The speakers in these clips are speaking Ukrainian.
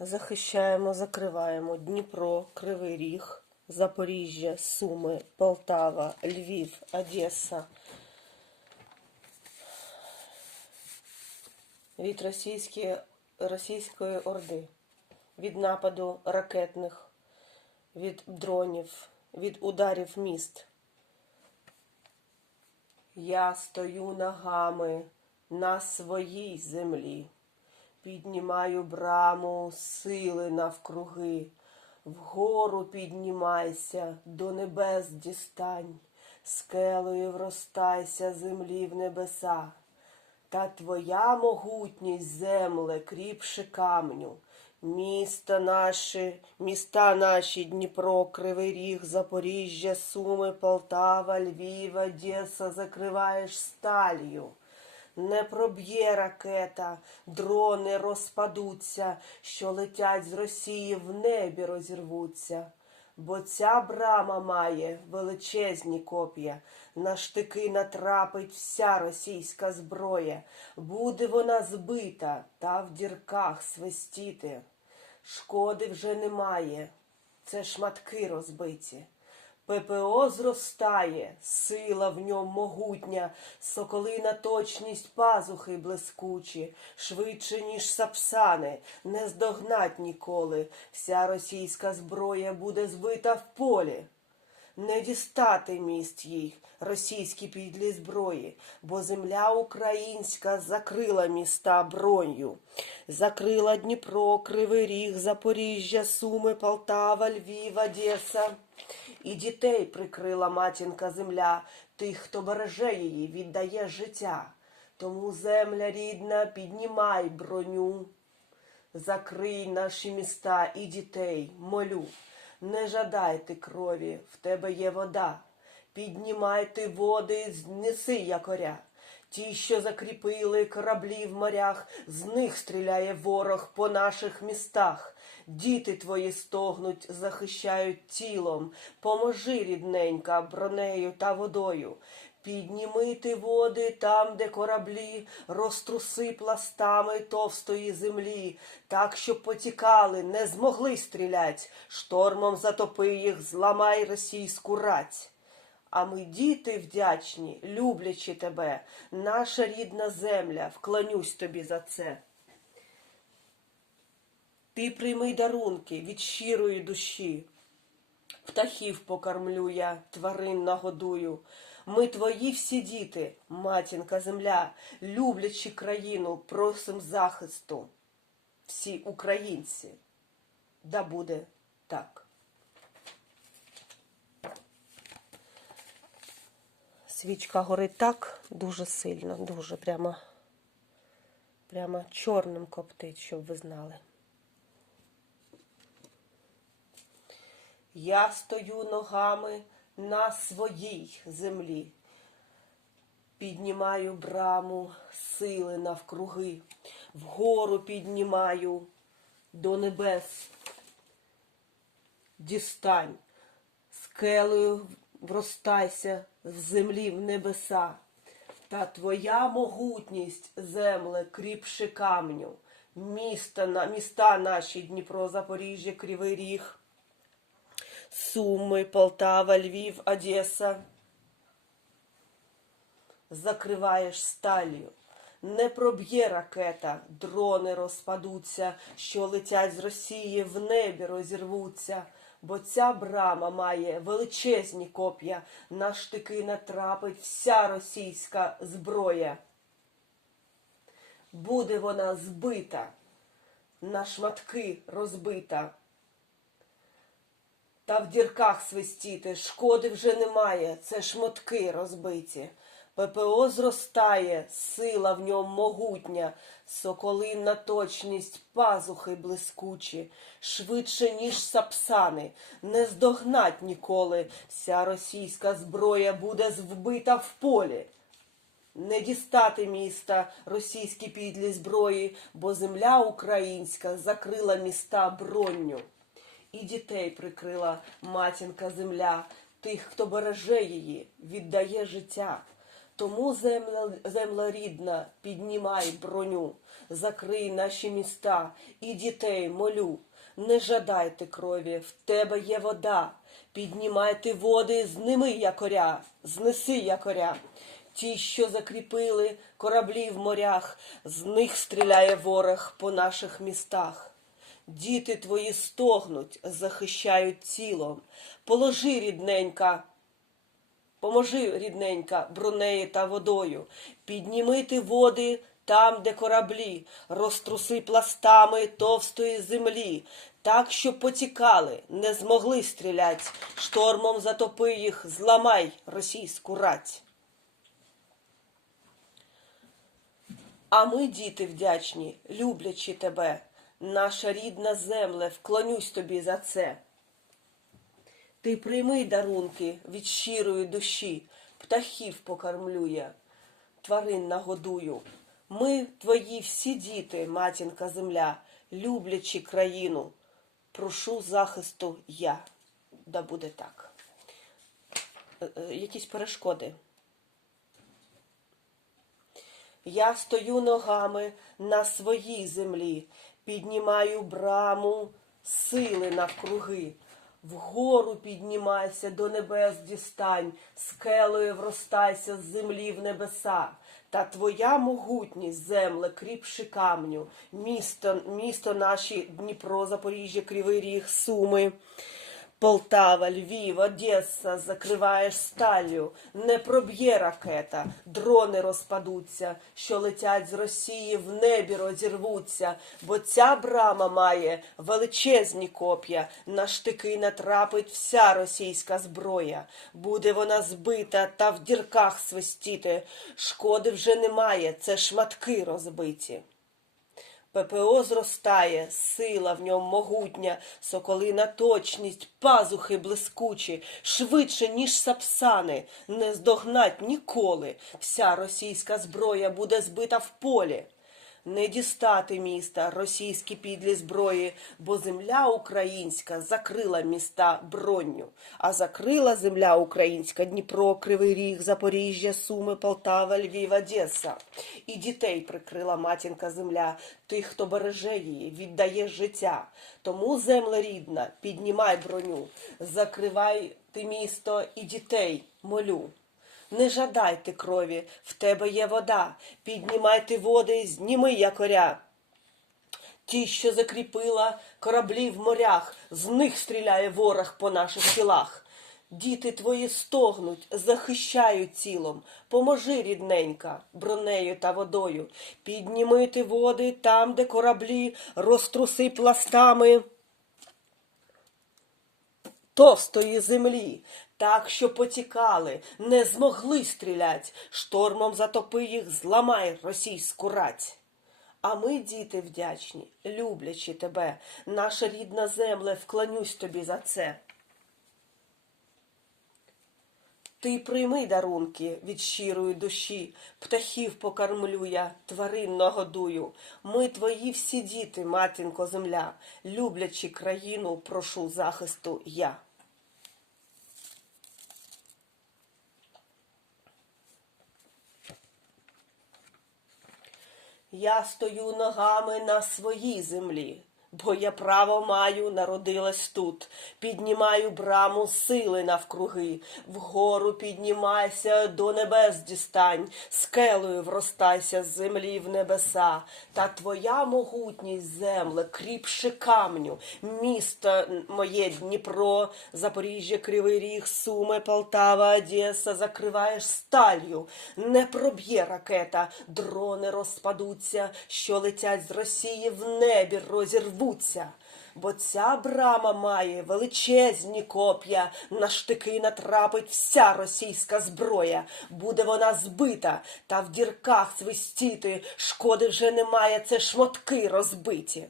Захищаємо, закриваємо Дніпро, Кривий Ріг, Запоріжжя, Суми, Полтава, Львів, Одеса. Від російської, російської орди, від нападу ракетних, від дронів, від ударів міст. Я стою ногами на своїй землі, піднімаю браму сили навкруги, вгору піднімайся, до небес дістань, скелею вростайся землі в небеса. Та твоя могутність, земле, кріпше камню. Міста наші, міста наші, Дніпро, Кривий Ріг, Запоріжжя, Суми, Полтава, Львів, Одеса закриваєш сталью. Не проб'є ракета, дрони розпадуться, що летять з Росії в небі розірвуться. Бо ця брама має величезні коп'я, на штики натрапить вся російська зброя, буде вона збита та в дірках свистіти. Шкоди вже немає, це шматки розбиті. ППО зростає, сила в ньому могутня, соколина точність пазухи блискучі, швидше, ніж сапсани, не здогнать ніколи. Вся російська зброя буде збита в полі. Не дістати міст їх, російські підлі зброї, бо земля українська закрила міста бронью. Закрила Дніпро, Кривий Ріг, Запоріжжя, Суми, Полтава, Львів, Одеса. І дітей прикрила матінка земля, тих, хто береже її, віддає життя. Тому земля рідна, піднімай броню. Закрий наші міста і дітей, молю. Не жадайте крові, в тебе є вода. Піднімайте води, знеси якоря. Ті, що закріпили кораблі в морях, з них стріляє ворог по наших містах. Діти твої стогнуть, захищають тілом. Поможи, рідненька, бронею та водою. Підніми ти води там, де кораблі, розтруси пластами товстої землі, так, щоб потікали, не змогли стрілять, штормом затопи їх, зламай російську рать. А ми, діти вдячні, люблячи тебе, наша рідна земля, вклонюсь тобі за це. Ти прийми дарунки від щирої душі. Птахів покормлю я, тварин нагодую. Ми твої всі діти, матінка земля, люблячи країну, просим захисту. Всі українці. Да буде так. Свічка горить так дуже сильно, дуже прямо, прямо чорним коптить, щоб ви знали. Я стою ногами на своїй землі, піднімаю браму сили навкруги, вгору піднімаю до небес. Дістань, скелею вростайся з землі в небеса. Та твоя могутність, земле, кріпше камню, міста, міста наші Дніпро, Запоріжжя, Кривий Ріг, Суми, Полтава, Львів, Одеса. Закриваєш сталью. Не проб'є ракета, дрони розпадуться, що летять з Росії в небі розірвуться, бо ця брама має величезні коп'я, на штики натрапить вся російська зброя. Буде вона збита, на шматки розбита. Та в дірках свистіти, шкоди вже немає, це шмотки розбиті. ППО зростає, сила в ньому могутня, соколинна точність, пазухи блискучі, швидше, ніж сапсани, не здогнать ніколи, вся російська зброя буде вбита в полі. Не дістати міста російські підлі зброї, бо земля українська закрила міста бронню. І дітей прикрила матінка земля, тих, хто береже її, віддає життя. Тому земля, земля рідна, піднімай броню, закрий наші міста і дітей молю. Не жадайте крові, в тебе є вода. Піднімайте води, зними якоря, знеси якоря. Ті, що закріпили кораблі в морях, з них стріляє ворог по наших містах. Діти твої стогнуть, захищають тілом. Положи, рідненька, Поможи, рідненька, бронею та водою, підніми ти води там, де кораблі, розтруси пластами товстої землі, так, щоб потікали, не змогли стрілять, штормом затопи їх, зламай російську рать. А ми, діти вдячні, люблячи тебе, наша рідна земле, вклонюсь тобі за це. Ти прийми дарунки від щирої душі, птахів покормлю я, тварин нагодую. Ми, твої всі діти, матінка земля, люблячи країну, прошу захисту я. Да буде так. Е, е, Якісь перешкоди. Я стою ногами на своїй землі, піднімаю браму сили навкруги. Вгору піднімайся до небес дістань, скелею вростайся з землі в небеса. Та твоя могутність, земле, кріпши камню, місто, місто наші Дніпро, Запоріжжя, Кривий Ріг, Суми. Полтава, Львів, Одеса закриваєш сталлю, не проб'є ракета, дрони розпадуться, що летять з Росії в небі розірвуться, бо ця брама має величезні коп'я, на штики натрапить вся російська зброя. Буде вона збита та в дірках свистіти. Шкоди вже немає, це шматки розбиті. ППО зростає, сила в ньому могутня, соколина точність, пазухи блискучі, швидше, ніж сапсани, не здогнать ніколи. Вся російська зброя буде збита в полі. Не дістати міста російські підлі зброї, бо земля українська закрила міста бронню, а закрила земля українська Дніпро, Кривий Ріг, Запоріжжя, Суми, Полтава, Львів, Одеса. І дітей прикрила матінка земля, тих, хто береже її, віддає життя. Тому, земля рідна, піднімай броню, закривай ти місто і дітей, молю. Не жадайте крові, в тебе є вода, піднімайте води, зніми якоря. Ті, що закріпила кораблі в морях, з них стріляє ворог по наших тілах. Діти твої стогнуть, захищають тілом. Поможи, рідненька, бронею та водою. Підніми ти води там, де кораблі, розтруси пластами товстої землі, так, що потікали, не змогли стрілять, штормом затопи їх, зламай російську рать. А ми, діти вдячні, люблячи тебе, наша рідна земле, вклонюсь тобі за це. Ти прийми дарунки від щирої душі, птахів покормлю я, тварин нагодую. Ми твої всі діти, матінко земля, люблячи країну, прошу захисту я. Я стою ногами на своїй землі, бо я право маю, народилась тут. Піднімаю браму сили навкруги, вгору піднімайся, до небес дістань, скелею вростайся з землі в небеса. Та твоя могутність, земле, кріпше камню, місто моє Дніпро, Запоріжжя, Кривий Ріг, Суми, Полтава, Одеса закриваєш сталью. Не проб'є ракета, дрони розпадуться, що летять з Росії в небі розірвуться. Бо ця брама має величезні коп'я, на штики натрапить вся російська зброя. Буде вона збита, та в дірках свистіти, шкоди вже немає, це шмотки розбиті.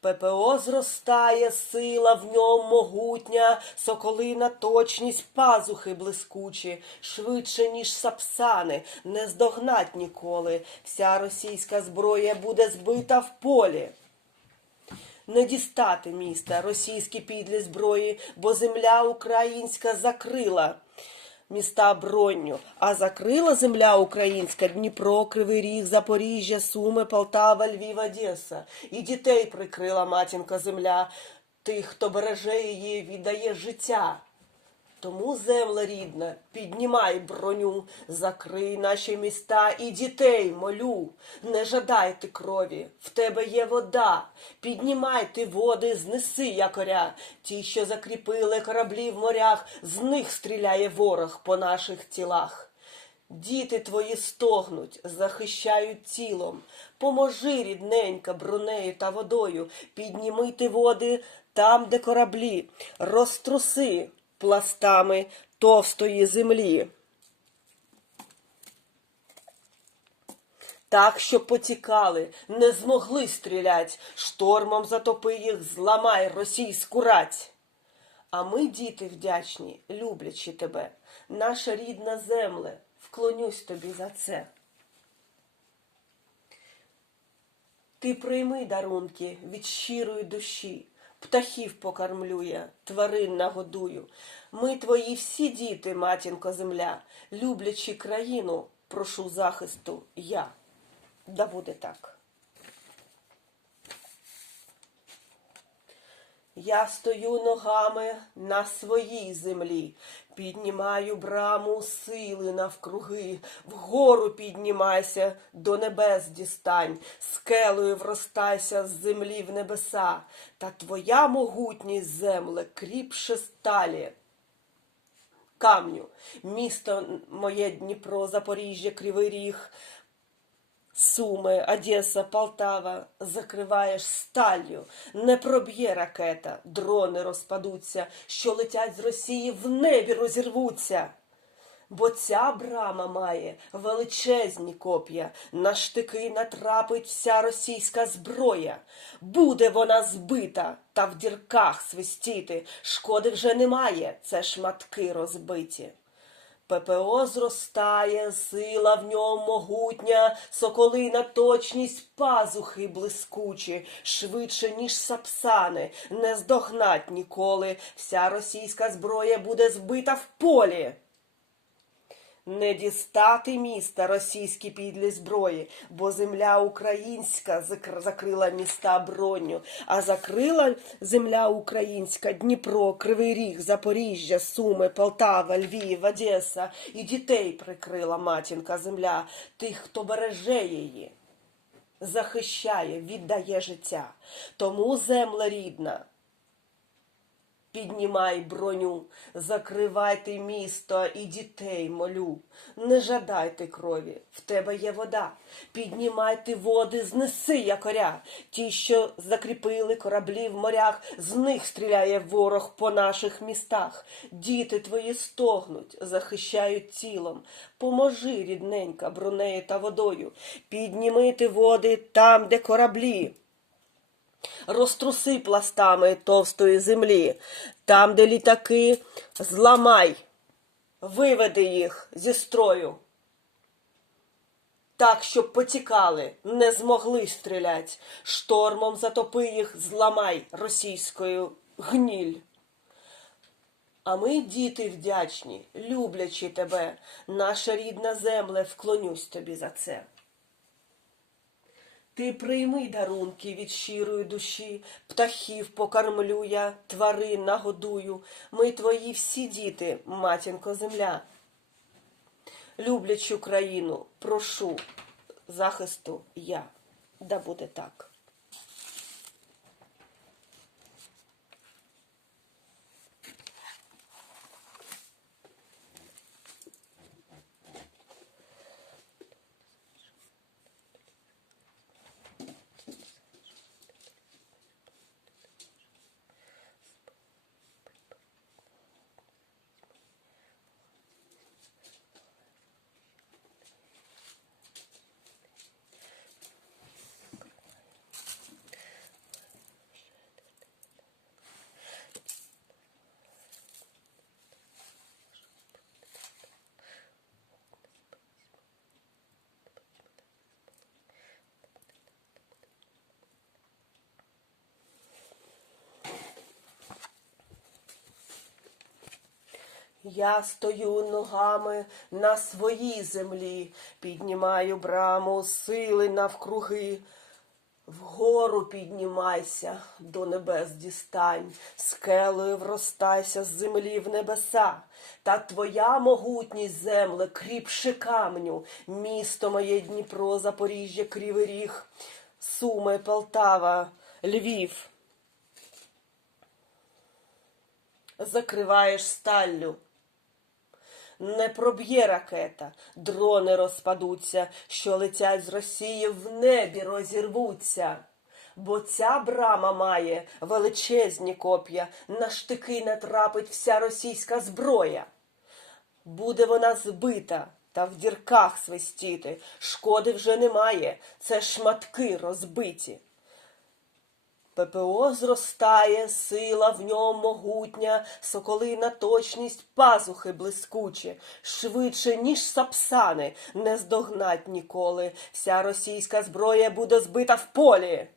ППО зростає, сила в ньому могутня, соколина точність, пазухи блискучі, швидше, ніж сапсани, не здогнать ніколи. Вся російська зброя буде збита в полі. Не дістати міста російські підлі зброї, бо земля українська закрила міста бронню, а закрила земля українська Дніпро, Кривий Ріг, Запоріжжя, Суми, Полтава, Львів, Одеса. І дітей прикрила матінка земля, тих, хто береже її, віддає життя. Тому, земля рідна, піднімай броню, закрий наші міста і дітей молю. Не жадайте крові, в тебе є вода. Піднімай ти води, знеси якоря. Ті, що закріпили кораблі в морях, з них стріляє ворог по наших тілах. Діти твої стогнуть, захищають тілом. Поможи, рідненька, бронею та водою, підніми ти води там, де кораблі, розтруси пластами товстої землі. Так, щоб потікали, не змогли стрілять, штормом затопи їх, зламай російську рать. А ми, діти вдячні, люблячи тебе, наша рідна земле, вклонюсь тобі за це. Ти прийми дарунки від щирої душі, птахів покармлює тварин нагодую. Ми твої всі діти, матінко земля, люблячи країну, прошу захисту я. Да буде так. Я стою ногами на своїй землі, піднімаю браму сили навкруги, вгору піднімайся, до небес дістань, скелею вростайся з землі в небеса, та твоя могутність земле кріпше сталі. Камню, місто моє Дніпро, Запоріжжя, Кривий Ріг, Суми, Одеса, Полтава закриваєш сталлю, не проб'є ракета, дрони розпадуться, що летять з Росії в небі розірвуться. Бо ця брама має величезні коп'я, на штики натрапить вся російська зброя. Буде вона збита та в дірках свистіти, шкоди вже немає, це шматки розбиті. ППО зростає, сила в ньому могутня, соколина точність, пазухи блискучі, швидше, ніж сапсани, не здогнать ніколи. Вся російська зброя буде збита в полі. Не дістати міста російські підлі зброї, бо земля українська закрила міста броню, а закрила земля українська Дніпро, Кривий Ріг, Запоріжжя, Суми, Полтава, Львів, Одеса і дітей прикрила матінка земля, тих, хто береже її, захищає, віддає життя. Тому земля рідна. Піднімай броню, закривайте місто і дітей молю. Не жадайте крові, в тебе є вода. Піднімайте води, знеси якоря. Ті, що закріпили кораблі в морях, з них стріляє ворог по наших містах. Діти твої стогнуть, захищають тілом. Поможи, рідненька, бронею та водою. Підніми ти води там, де кораблі. Розтруси пластами товстої землі, там, де літаки, зламай, виведи їх зі строю. Так, щоб потікали, не змогли стрілять, штормом затопи їх, зламай російською гніль. А ми, діти вдячні, люблячи тебе, наша рідна земле, вклонюсь тобі за це. Ти прийми дарунки від щирої душі, птахів покормлю я, тварин нагодую. Ми твої всі діти, матінко земля. Люблячу країну, прошу захисту я. Да буде так. Я стою ногами на своїй землі, піднімаю браму сили навкруги. Вгору піднімайся, до небес дістань, скелею вростайся з землі в небеса. Та твоя могутність, земле, кріпше камню, місто моє Дніпро, Запоріжжя, Кривий Ріг, Суми, Полтава, Львів. Закриваєш сталлю. Не проб'є ракета, дрони розпадуться, що летять з Росії в небі розірвуться. Бо ця брама має величезні коп'я, на штики натрапить вся російська зброя. Буде вона збита та в дірках свистіти, шкоди вже немає, це шматки розбиті. ППО зростає, сила в ньому могутня, соколина точність, пазухи блискучі, швидше, ніж сапсани, не здогнать ніколи. Вся російська зброя буде збита в полі.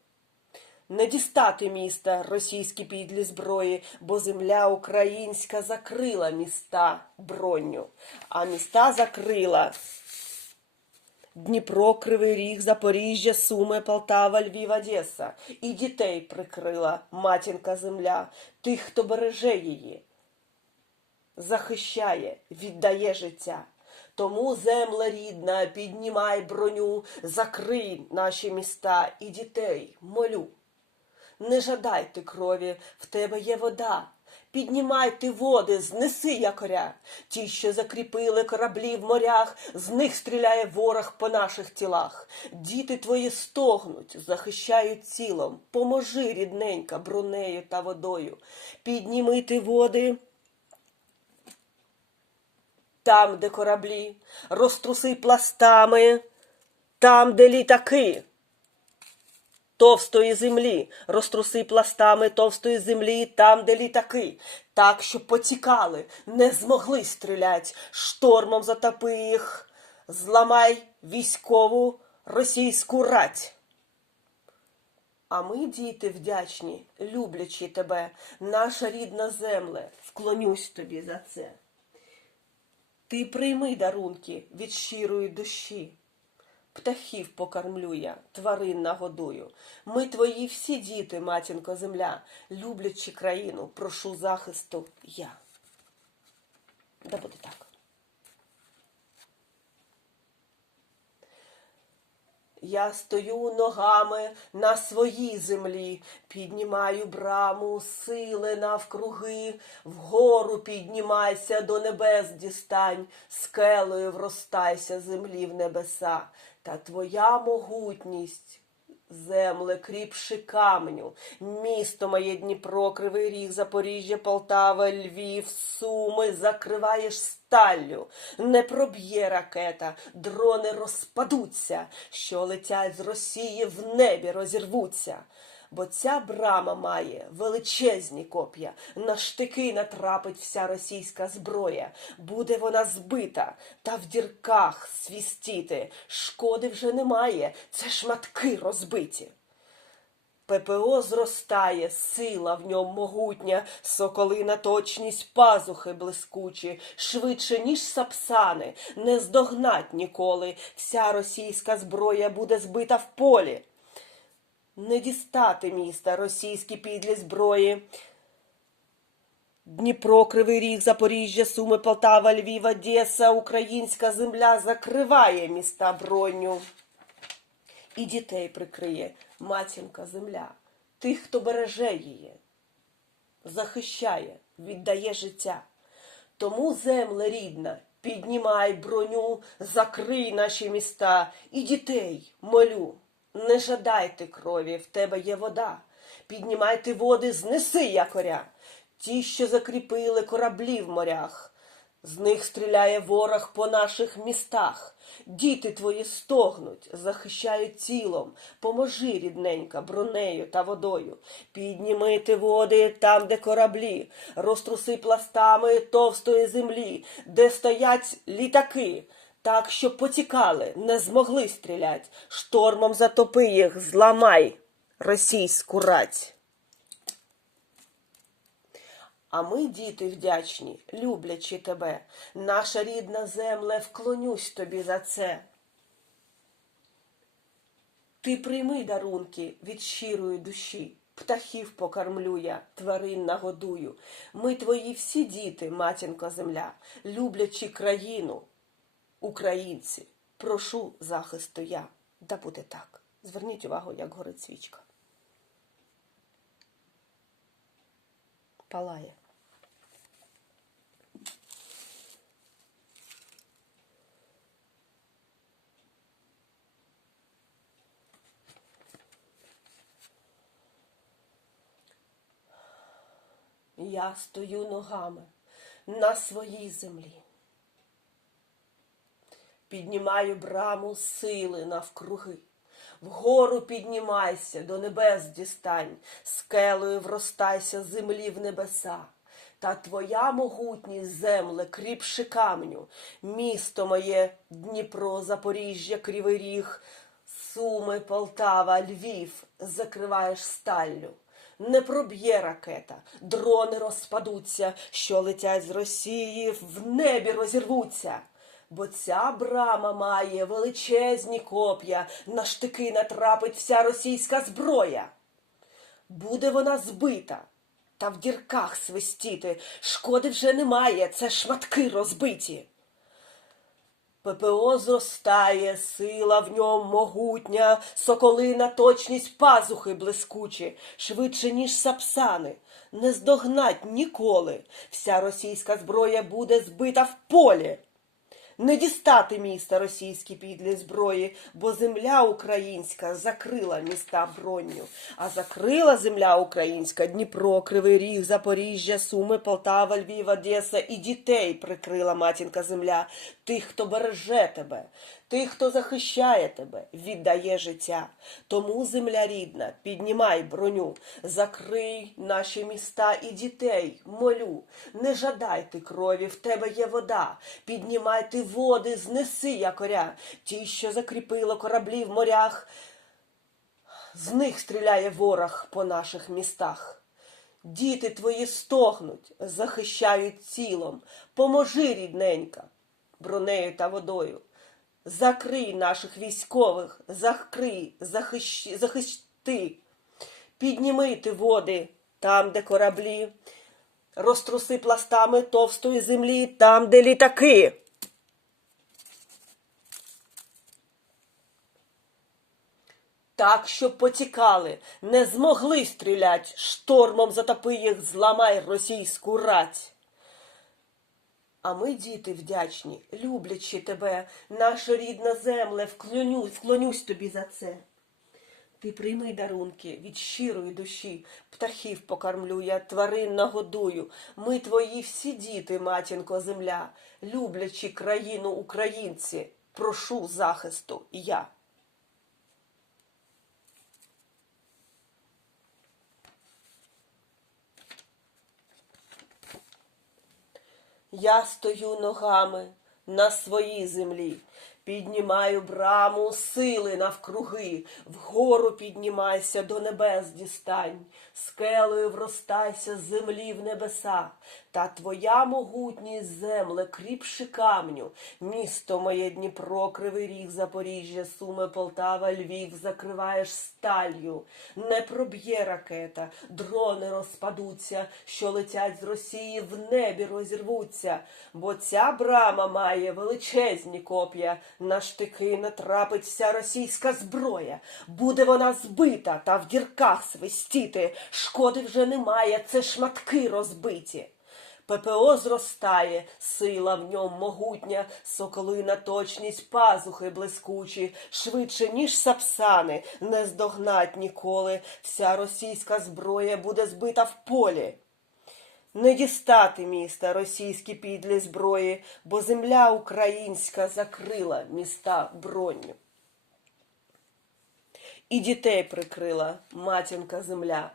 Не дістати міста російські підлі зброї, бо земля українська закрила міста броню, а міста закрила Дніпро, Кривий Ріг, Запоріжжя, Суми, Полтава, Львів, Одеса. І дітей прикрила матінка земля, тих, хто береже її, захищає, віддає життя. Тому, земля рідна, піднімай броню, закрий наші міста і дітей, молю. Не жадайте крові, в тебе є вода. Піднімай ти води, знеси якоря. Ті, що закріпили кораблі в морях, з них стріляє ворог по наших тілах. Діти твої стогнуть, захищають цілом. Поможи, рідненька, бронею та водою. Підніми ти води. Там, де кораблі, розтруси пластами, там, де літаки товстої землі, розтруси пластами товстої землі там, де літаки, так, щоб потікали, не змогли стрілять, штормом затопи їх, зламай військову російську рать. А ми, діти, вдячні, люблячи тебе, наша рідна земле, вклонюсь тобі за це. Ти прийми дарунки від щирої душі. Птахів покормлю я, тварин нагодую. Ми твої всі діти, матінко земля, люблячи країну, прошу захисту я. Да буде так. Я стою ногами на своїй землі, піднімаю браму, сили навкруги, вгору піднімайся, до небес дістань, скелею вростайся землі в небеса, та твоя могутність. Земле, кріпши камню, місто моє Дніпро, Кривий Ріг, Запоріжжя, Полтава, Львів, Суми закриваєш сталлю, не проб'є ракета, дрони розпадуться, що летять з Росії в небі розірвуться. Бо ця брама має величезні коп'я, на штики натрапить вся російська зброя. Буде вона збита та в дірках свістіти. Шкоди вже немає, це шматки розбиті. ППО зростає, сила в ньому могутня, соколина точність, пазухи блискучі, швидше, ніж сапсани, не здогнать ніколи. Вся російська зброя буде збита в полі. Не дістати міста російські підлі зброї. Дніпро, Кривий Ріг, Запоріжжя, Суми, Полтава, Львів, Одеса, українська земля закриває міста броню. І дітей прикриє матінка земля, тих, хто береже її, захищає, віддає життя. Тому, земле рідна, піднімай броню, закрий наші міста і дітей молю. Не жадайте крові, в тебе є вода. Піднімайте води, знеси якоря. Ті, що закріпили кораблі в морях. З них стріляє ворог по наших містах. Діти твої стогнуть, захищають тілом. Поможи, рідненька, бронею та водою. Підніми ти води там, де кораблі, розтруси пластами товстої землі, де стоять літаки. Так, щоб потікали, не змогли стрілять. Штормом затопи їх, зламай російську рать. А ми, діти вдячні, люблячи тебе, наша рідна земле, вклонюсь тобі за це. Ти прийми дарунки від щирої душі, птахів покормлю я, тварин нагодую. Ми твої всі діти, матінко земля, люблячи країну, українці, прошу захисту я. Да буде так. Зверніть увагу, як горить свічка. Палає. Я стою ногами на своїй землі. Піднімаю браму сили навкруги. Вгору піднімайся, до небес дістань, скелею вростайся землі в небеса. Та твоя могутність, земле, кріпше камню, місто моє, Дніпро, Запоріжжя, Кривий Ріг, Суми, Полтава, Львів закриваєш сталлю. Не проб'є ракета, дрони розпадуться, що летять з Росії, в небі розірвуться. Бо ця брама має величезні коп'я, на штики натрапить вся російська зброя. Буде вона збита, та в дірках свистіти, шкоди вже немає, це шматки розбиті. ППО зростає, сила в ньому могутня, соколина точність пазухи блискучі, швидше, ніж сапсани. Не здогнать ніколи. Вся російська зброя буде збита в полі. Не дістати міста російські підлі зброї, бо земля українська закрила міста бронню. А закрила земля українська Дніпро, Кривий Ріг, Запоріжжя, Суми, Полтава, Львів, Одеса. І дітей прикрила матінка земля, тих, хто береже тебе, тих, хто захищає тебе, віддає життя. Тому, земля рідна, піднімай броню, закрий наші міста і дітей, молю. Не жадайте крові, в тебе є вода. Піднімайте води, знеси якоря, ті, що закріпило кораблі в морях. З них стріляє ворог по наших містах. Діти твої стогнуть, захищають тілом. Поможи, рідненька, бронею та водою. Закрий наших військових, закрий, захищ... захисти. Підніми ти води там, де кораблі, розтруси пластами товстої землі там, де літаки. Так, щоб потікали, не змогли стрілять, штормом затопи їх, зламай російську рать. А ми, діти, вдячні, люблячи тебе, наша рідна земле, вклонюсь, вклонюсь тобі за це. Ти прийми дарунки від щирої душі, птахів покормлю я, тварин нагодую. Ми твої всі діти, матінко земля, люблячи країну українці, прошу захисту я. Я стою ногами на своїй землі, піднімаю браму сили навкруги, вгору піднімайся до небес дістань, скелею вростайся з землі в небеса, та твоя могутність земле кріпше камню, місто моє Дніпро, Кривий Ріг, Запоріжжя, Суми, Полтава, Львів закриваєш сталью, не проб'є ракета, дрони розпадуться, що летять з Росії в небі розірвуться, бо ця брама має величезні коп'я, на штики натрапить вся російська зброя. Буде вона збита та в дірках свистіти, шкоди вже немає, це шматки розбиті. ППО зростає, сила в ньому могутня, соколина точність, пазухи блискучі, швидше, ніж сапсани, не здогнать ніколи. Вся російська зброя буде збита в полі. Не дістати міста російські підлі зброї, бо земля українська закрила міста броню. І дітей прикрила матінка земля,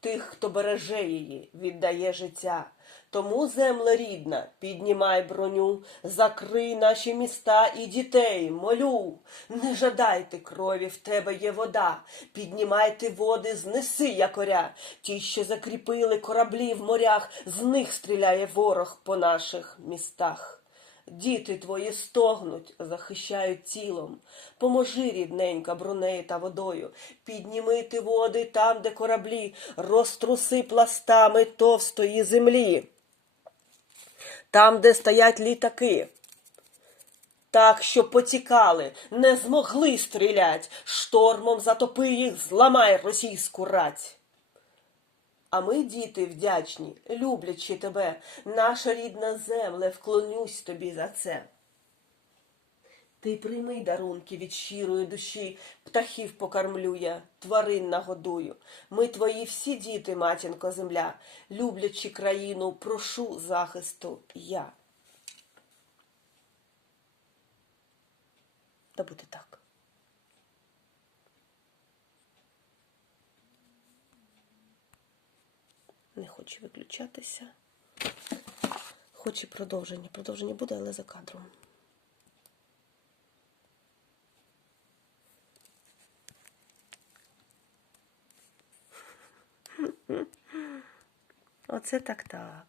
тих, хто береже її, віддає життя. Тому, земле рідна, піднімай броню, закрий наші міста і дітей, молю. Не жадайте крові, в тебе є вода. Піднімайте води, знеси якоря. Ті, що закріпили кораблі в морях, з них стріляє ворог по наших містах. Діти твої стогнуть, захищають тілом. Поможи, рідненька, бронею та водою. Підніми ти води там, де кораблі, розтруси пластами товстої землі. Там, де стоять літаки. Так, щоб потікали, не змогли стрілять, штормом затопи їх, зламай російську рать. А ми, діти, вдячні, люблячи тебе, наша рідна земле, вклонюсь тобі за це. Ти прийми дарунки від щирої душі, птахів покормлю я, тварин нагодую. Ми твої всі діти, матінко земля, люблячи країну, прошу захисту я. Та буде так. Не виключатися виключатися. Хоче продовження. Продовження буде, але за кадром. Оце так так.